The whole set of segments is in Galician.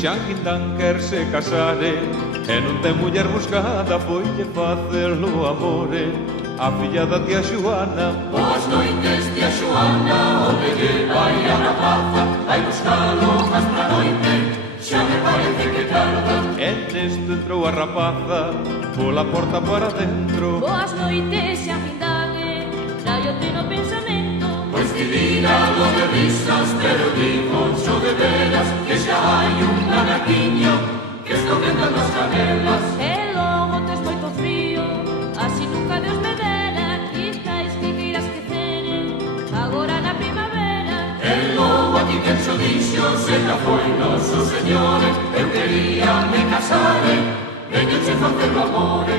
Xanquindán quer se casare e non ten muller buscada, foille facelo amore a filla da tía Xoana. Boas noites, tía Xoana, onde lle vai a rapaza, vai buscalo mas pra noite, xa me parece que tarda. E nesto entrou a rapaza pola porta para dentro. Boas noites, Xanquindán, traiote no pensamento. Pois tirado de risas, pero digo xo de veras, que xa hai un anaquiño que estou vendando as canelas. E logo tes moito frío, así nunca Deus me dera, quizais que queiras crecere agora na primavera. E logo aquí quen xo dixo, se ca foi noso señor, eu quería me casare, veño che facer o amore.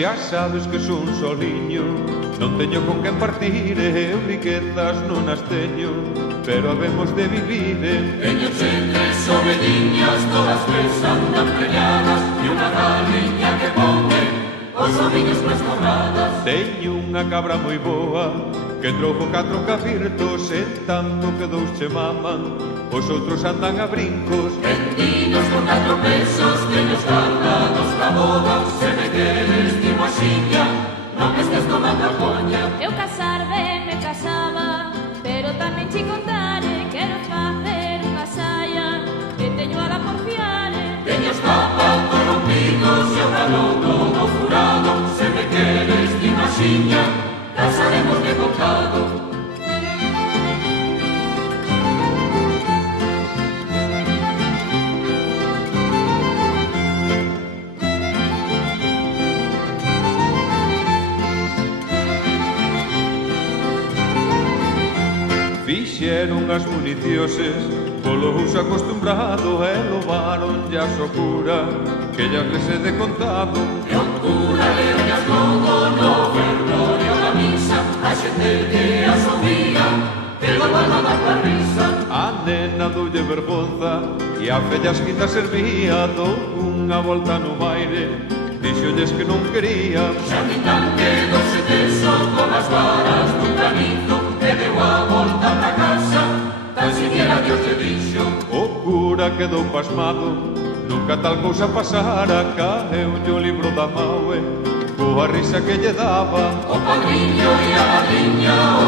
Xa sabes que son soliño, non teño con quen partir, eu riquezas non as teño, pero habemos de vivir. Teño che tres ovediñas, todas tres andan preñadas, e unha galiña que pone os oviños pras torradas. Teño unha cabra moi boa, que troco 4 cafirtos, e tanto que dous che maman, os outros andan a brincos. Vendinos por 4 pesos, teños guardados na boda, se me queres tipo axiña, non me estés tomando a coña. Eu casar ben me casaba, pero tamén che contare, quero facer unha saia, que teño ala por fiare. Teño os zapatos rompidos e o galón todo furado, se me queres tipo axiña, casaremos de bocado. Fixeron as municioses polo uso acostumbrado e lobaron ya so cura, que ya les he de contado. E o cura leoñas logo no fervorio da misa, a xente que asomía, que lo van a dar coa risa. A nena doulle vergonza e a fella esquita servía, dou unha volta no baile, dixolles que non quería. Xanquindán quedose teso con as varas dun canizo, e deu a volta pra casa, tan siquiera Dios lle dixo. O cura quedou pasmado, nunca tal cousa pasara, caeu o libro da maue, coa risa que lle daba. O padriño e a madriña, o